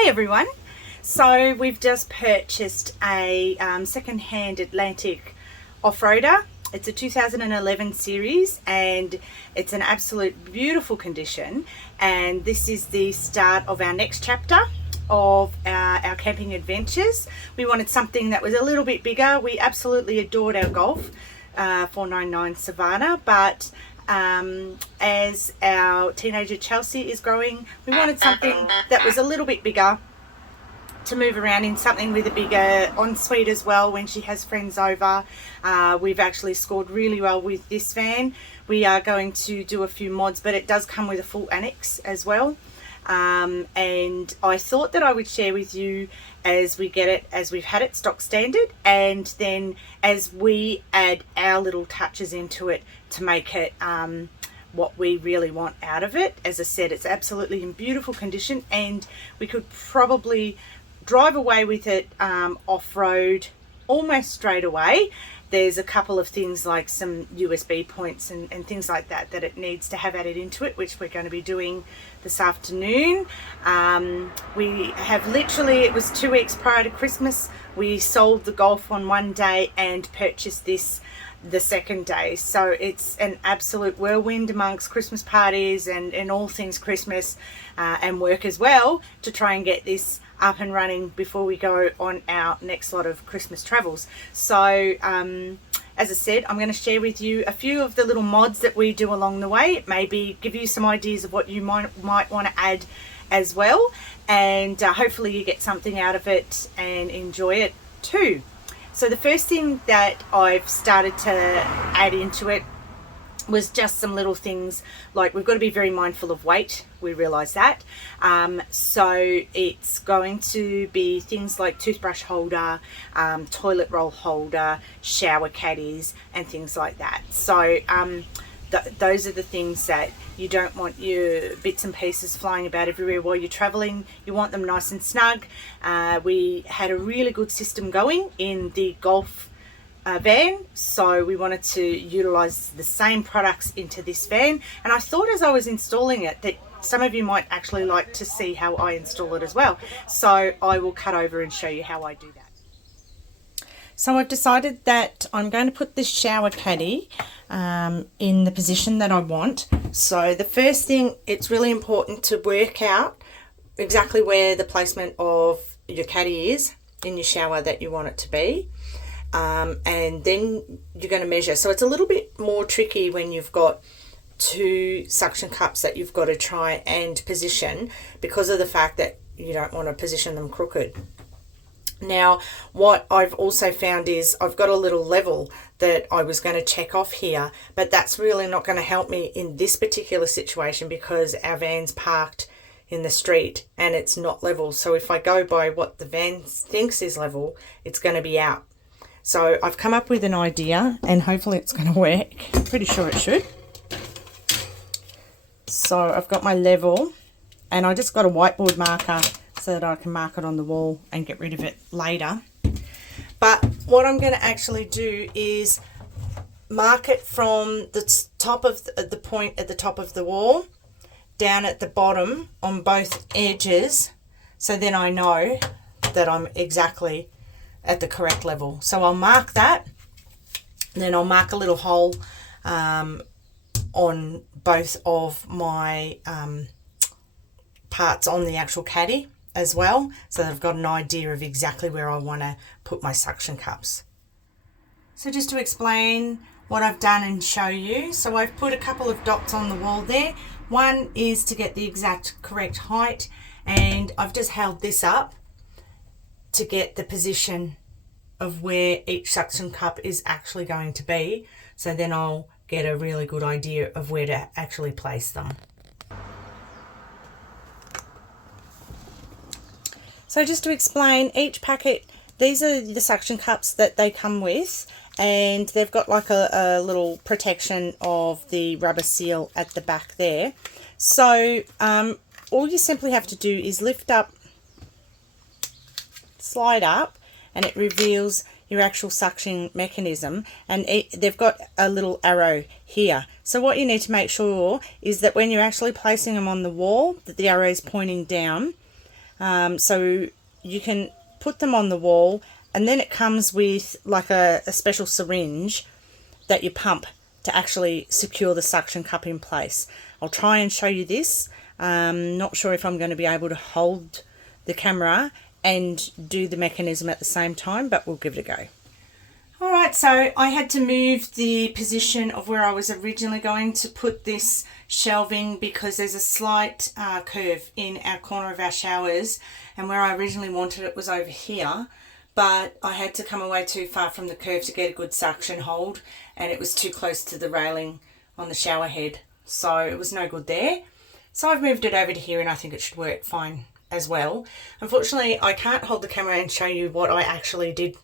Hey everyone, so we've just purchased a second-hand Atlantic Offroader. It's a 2011 series and it's an absolute beautiful condition, and this is the start of our next chapter of our camping adventures. We wanted something that was a little bit bigger. We absolutely adored our Golf 499 Savannah, but as our teenager Chelsea is growing, we wanted something that was a little bit bigger to move around in, something with a bigger ensuite as well when she has friends over. We've actually scored really well with this van. We are going to do a few mods, but it does come with a full annex as well. And I thought that I would share with you as we get it, as we've had it stock standard, and then as we add our little touches into it to make it what we really want out of it. As I said, it's absolutely in beautiful condition, and we could probably drive away with it off-road almost straight away. There's a couple of things like some USB points and things like that that it needs to have added into it, which we're going to be doing this afternoon. We have literally, it was 2 weeks prior to Christmas, we sold the Golf on one day and purchased this the second day. So it's an absolute whirlwind amongst Christmas parties and all things Christmas and work as well, to try and get this up and running before we go on our next lot of Christmas travels. So as I said, I'm going to share with you a few of the little mods that we do along the way, maybe give you some ideas of what you might want to add as well, and hopefully you get something out of it and enjoy it too. So the first thing that I've started to add into it was just some little things like, we've got to be very mindful of weight. We realize that. So it's going to be things like toothbrush holder, toilet roll holder, shower caddies, and things like that. So those are the things that you don't want your bits and pieces flying about everywhere while you're traveling. You want them nice and snug. We had a really good system going in the Golf van, so we wanted to utilize the same products into this van, and I thought as I was installing it that some of you might actually like to see how I install it as well, so I will cut over and show you how I do that. So I've decided that I'm going to put this shower caddy in the position that I want. So the first thing, it's really important to work out exactly where the placement of your caddy is in your shower that you want it to be. And then you're going to measure. So it's a little bit more tricky when you've got 2 suction cups that you've got to try and position, because of the fact that you don't want to position them crooked. Now, what I've also found is I've got a little level that I was going to check off here, but that's really not going to help me in this particular situation because our van's parked in the street and it's not level. So if I go by what the van thinks is level, it's going to be out. So I've come up with an idea, and hopefully it's going to work. Pretty sure it should. So I've got my level, and I just got a whiteboard marker so that I can mark it on the wall and get rid of it later. But what I'm going to actually do is mark it from the top of the point at the top of the wall down at the bottom on both edges, so then I know that I'm exactly at the correct level. So I'll mark that, and then I'll mark a little hole on both of my parts on the actual caddy as well, so that I've got an idea of exactly where I want to put my suction cups. So just to explain what I've done and show you, so I've put a couple of dots on the wall there. One is to get the exact correct height, and I've just held this up to get the position of where each suction cup is actually going to be, so then I'll get a really good idea of where to actually place them. So just to explain, each packet, these are the suction cups that they come with, and they've got like a little protection of the rubber seal at the back there. So all you simply have to do is lift up, slide up, and it reveals your actual suction mechanism, and they've got a little arrow here. So what you need to make sure is that when you're actually placing them on the wall, that the arrow is pointing down, So you can put them on the wall, and then it comes with like a special syringe that you pump to actually secure the suction cup in place. I'll try and show you this. Not sure if I'm going to be able to hold the camera and do the mechanism at the same time, but we'll give it a go. Alright, so I had to move the position of where I was originally going to put this shelving because there's a slight curve in our corner of our showers, and where I originally wanted it was over here, but I had to come away too far from the curve to get a good suction hold, and it was too close to the railing on the shower head, so it was no good there. So I've moved it over to here, and I think it should work fine as well. Unfortunately, I can't hold the camera and show you what I actually did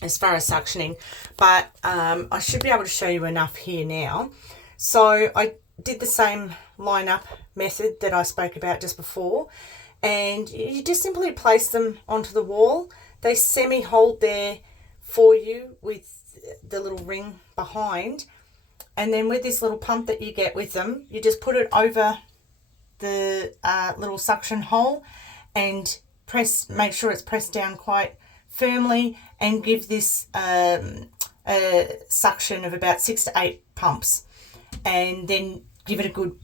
as far as suctioning, but I should be able to show you enough here now. So I did the same line-up method that I spoke about just before, and you just simply place them onto the wall. They semi-hold there for you with the little ring behind, and then with this little pump that you get with them, you just put it over the little suction hole and make sure it's pressed down quite firmly, and give this a suction of about 6 to 8 pumps, and then give it a good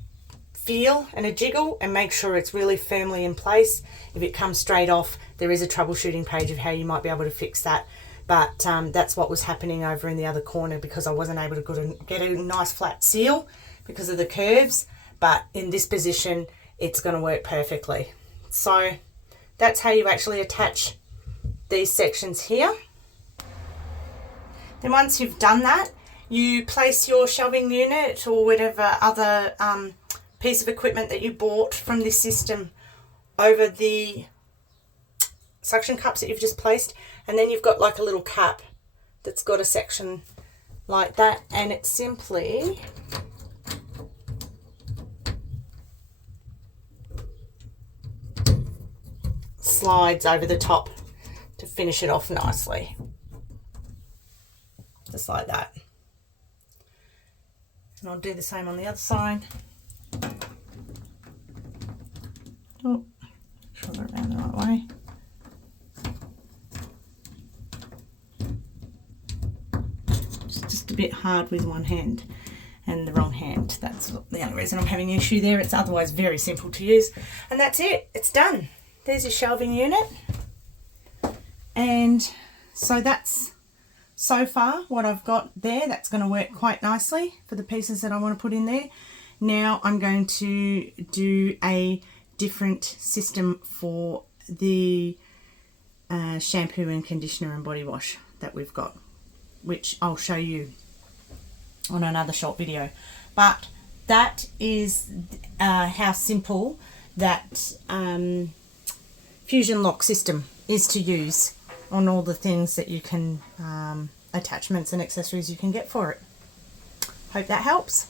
feel and a jiggle and make sure it's really firmly in place. If it comes straight off, there is a troubleshooting page of how you might be able to fix that, but that's what was happening over in the other corner because I wasn't able to get a nice flat seal because of the curves, but in this position it's going to work perfectly. So that's how you actually attach these sections here. Then once you've done that, you place your shelving unit or whatever other piece of equipment that you bought from this system over the suction cups that you've just placed, and then you've got like a little cap that's got a section like that, and it simply slides over the top to finish it off nicely, just like that. And I'll do the same on the other side. Oh, make sure I got it around the right way. It's just a bit hard with one hand and the wrong hand. That's the only reason I'm having an issue there. It's otherwise very simple to use. And that's it. It's done. There's your shelving unit. And so that's so far what I've got there. That's going to work quite nicely for the pieces that I want to put in there. Now I'm going to do a different system for the shampoo and conditioner and body wash that we've got, which I'll show you on another short video. But that is how simple that Fusion-Loc system is to use on all the things that you can, attachments and accessories you can get for it. Hope that helps.